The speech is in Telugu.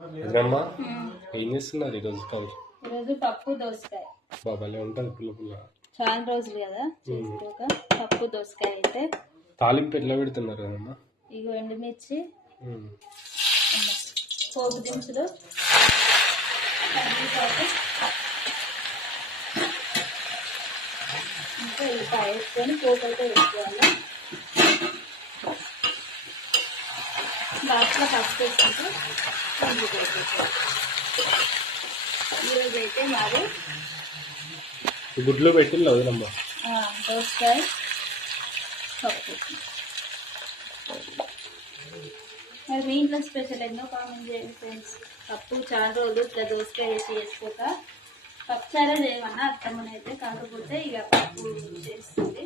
ఎదురమ్మా ఏం చేస్తున్నారు ఈరోజు కర్రీ? ఈరోజు పప్పు దోసకాయ. బాబాలే ఉంటుంది పుల్ల పుల్ల. చాలా రోజులు కదా చేసుకోక. పప్పు దోసకాయ అయితే తాలింపు ఎట్లా పెడుతున్నారు కదమ్మా? ఇగో ఎండుమిర్చి, పోపు దినుసులు, కరివేపాకు, ఇంకా ఉల్లిపాయ వేసుకొని పోపు అయితే వేసుకోవాలి. లాస్ట్లో పసుపు వేసుకుంటూ ఈరోజు అయితే మాది గుడ్లు పెట్టింది వదిలమ్మా. దోసకాయ పప్పు. మరి మీ ఇంట్లో స్పెషల్ ఎన్నో కామెంట్ చేయండి ఫ్రెండ్స్. పప్పు చాలా రోజులు ఇట్లా దోసకాయ వేసి చేసుకోక పప్పుచారా చేయమన్నా అత్తమ్మనైతే, కాకపోతే ఇక పప్పు చేస్తుంది.